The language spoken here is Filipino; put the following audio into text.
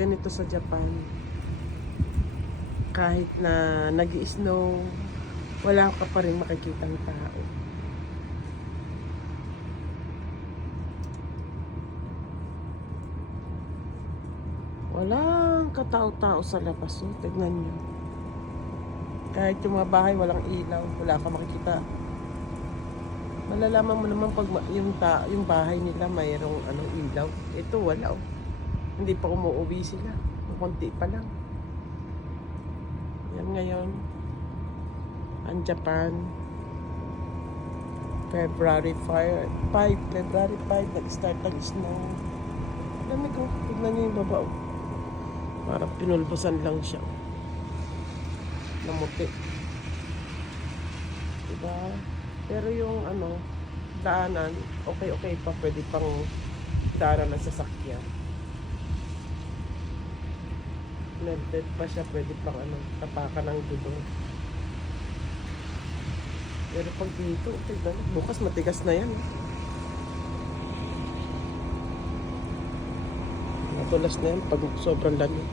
ganito sa Japan. Kahit na nag-i-snow, wala ka pa rin makikitang tao. Walang katao-tao sa labas. Oh. Tignan nyo. Kahit yung mga bahay walang ilaw, wala ka makikita. Malalaman mo naman pag yung bahay nila mayroong ilaw. Ito wala. Oh. Hindi pa umuwi sila. Kunti pa lang. Yan ngayon. Ang Japan. February 5, nag-start ng snow. Lamig ko. Tignan nyo yung baba. Oh. Parang pinulbusan lang siya. Namuti. Diba? Pero yung daanan, okay pa. Pwede pang daanan ng sasakyan. Melted pa siya. Pwede pang tapakan ng gulong. Pero pag dito, tignan, bukas matigas na yan. Matulas na yan pag sobrang lamig.